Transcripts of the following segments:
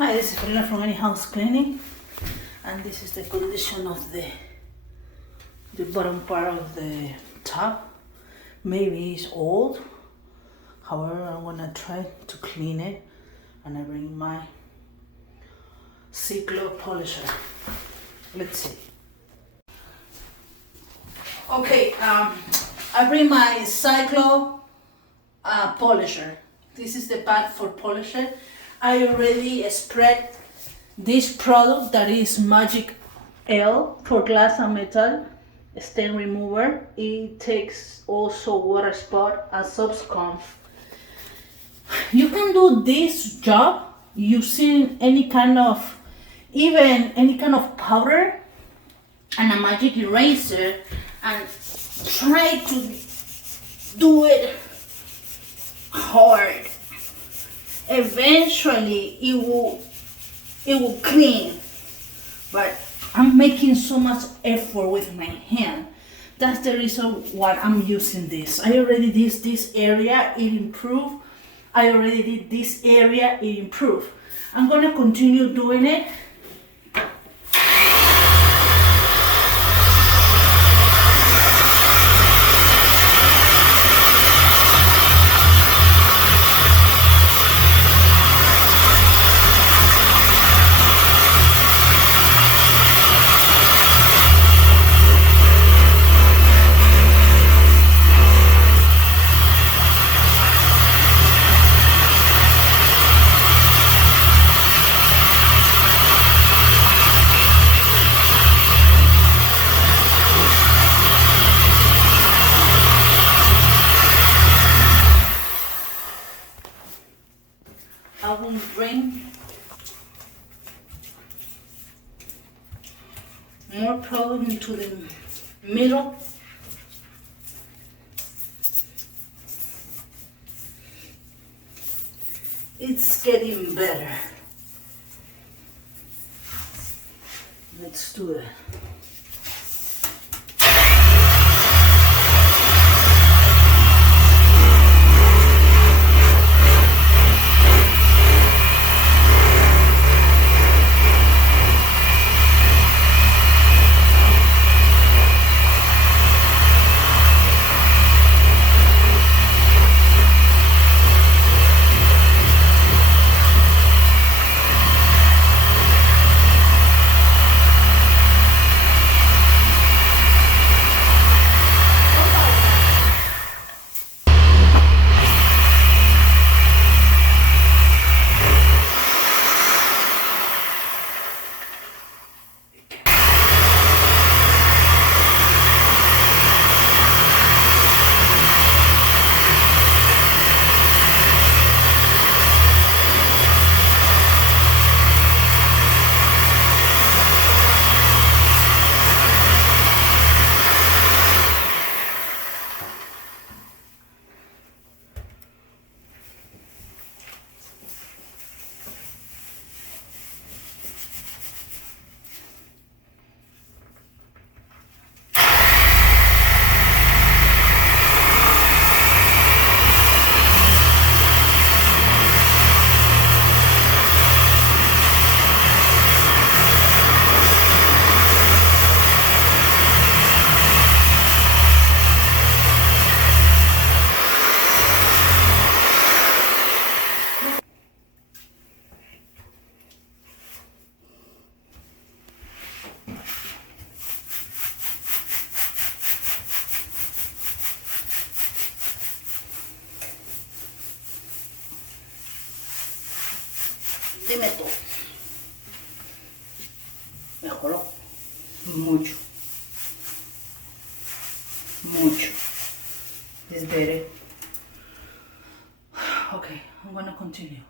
Hi, this is Fernanda from Any House Cleaning, and this is the condition of the bottom part of the tub. Maybe it's old, however I'm gonna try to clean it, and I bring my Cyclo Polisher. Let's see. Okay, I bring my Cyclo Polisher. This is the pad for polisher. I already spread this product that is Magic L for glass and metal stain remover. It takes also water spot and subscum. You can do this job using any kind of powder and a magic eraser, and try to do it hard. Eventually it will clean, but I'm making so much effort with my hand. That's the reason why I'm using this. I already did this area, it improved. I already did this area, it improved. I'm gonna continue doing it. I will bring more product into the middle. It's getting better. Let's do it. Dime tú. Mejoró. Mucho. Mucho. It's better. Okay, I'm gonna continue.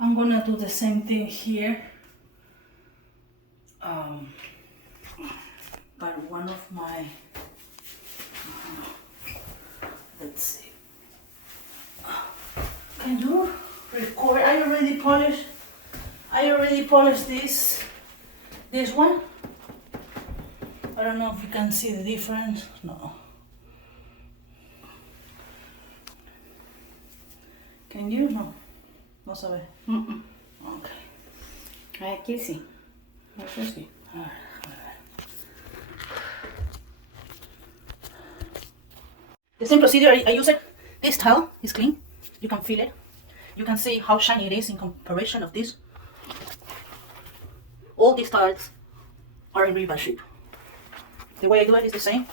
I'm gonna do the same thing here. But one of my, let's see. Can you record? I already polished this one. I don't know if you can see the difference. No. Can you? No. No sabe. Okay. Aqui sim. Aqui sim. The same procedure I use it. This towel is clean. You can feel it. You can see how shiny it is in comparison of this. All these towels are in really bad shape. The way I do it is the same.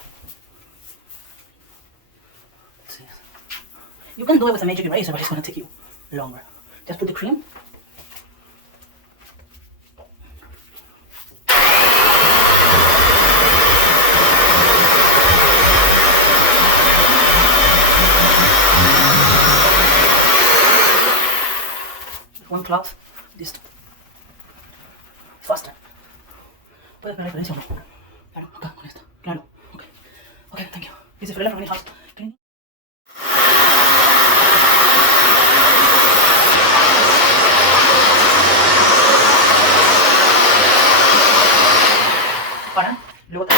You can do it with a magic eraser, but it's going to take you longer. Just put the cream. One cloth, this faster. Puedes poner diferencia o no. Claro, acá con esta. Claro, ok. Ok, thank you. This is for from any house. Para, luego te...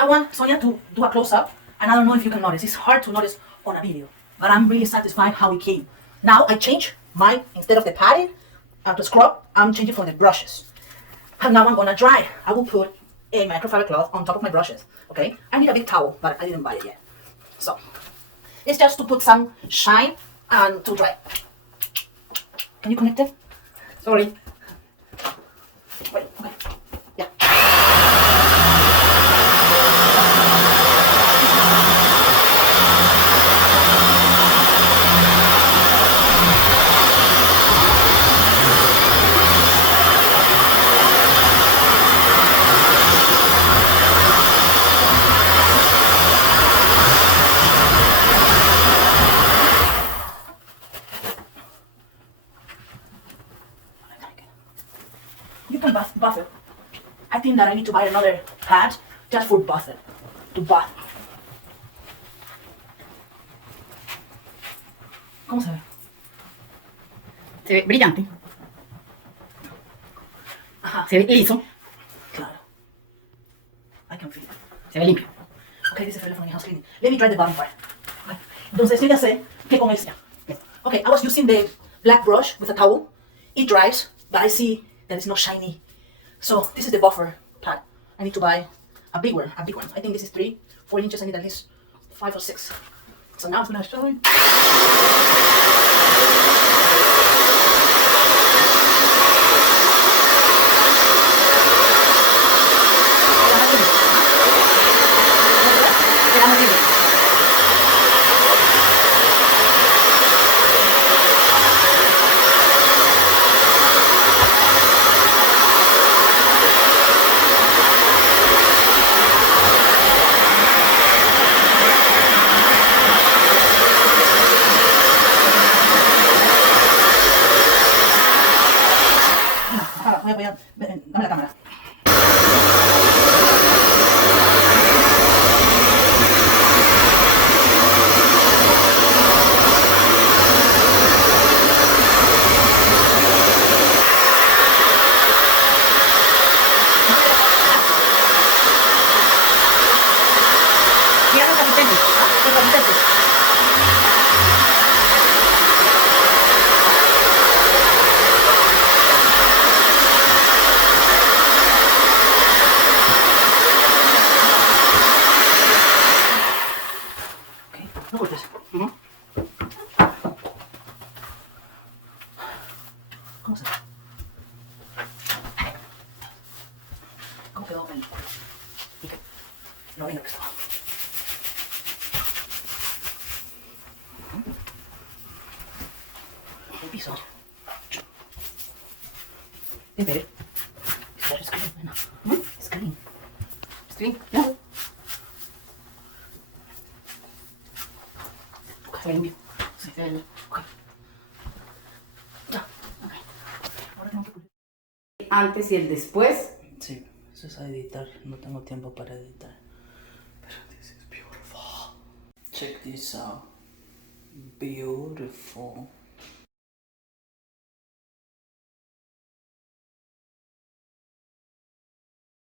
I want Sonia to do a close-up, and I don't know if you can notice. It's hard to notice on a video, but I'm really satisfied how it came. Now I change mine, instead of the padding to scrub, I'm changing for the brushes. And now I'm gonna dry. I will put a microfiber cloth on top of my brushes, okay? I need a big towel, but I didn't buy it yet. So, it's just to put some shine and to dry. Can you connect it? Sorry. Wait, okay. Yeah. You can buff it. I think that I need to buy another pad just for buff it. To buff. ¿Cómo se ve? Se ve brillante. Ajá. Se ve liso. Claro. I can feel it. Se ve limpio. Okay, this is for my house cleaning. Let me try the bottom part. Okay. Entonces, yo ya sé que con este. Okay, I was using the black brush with a towel. It dries, but I see that it's not shiny. So this is the buffer pad. I need to buy a big one, I think this is 3-4 inches. I need at least 5 or 6. So now it's gonna shine. Dame la cámara. Mira los asistentes. Los asistentes. quedó el... Y que no venga que estaba. El piso. Espera. Espera, es clean, bueno. Es clean. Es clean, ya. Ok, limpio. Sí, está bien. Ok. Ya, ok. Ahora tengo que pulir. Antes y el después. Sí, eso es a editar. No tengo tiempo para editar. Pero this is beautiful. Check this out. Beautiful.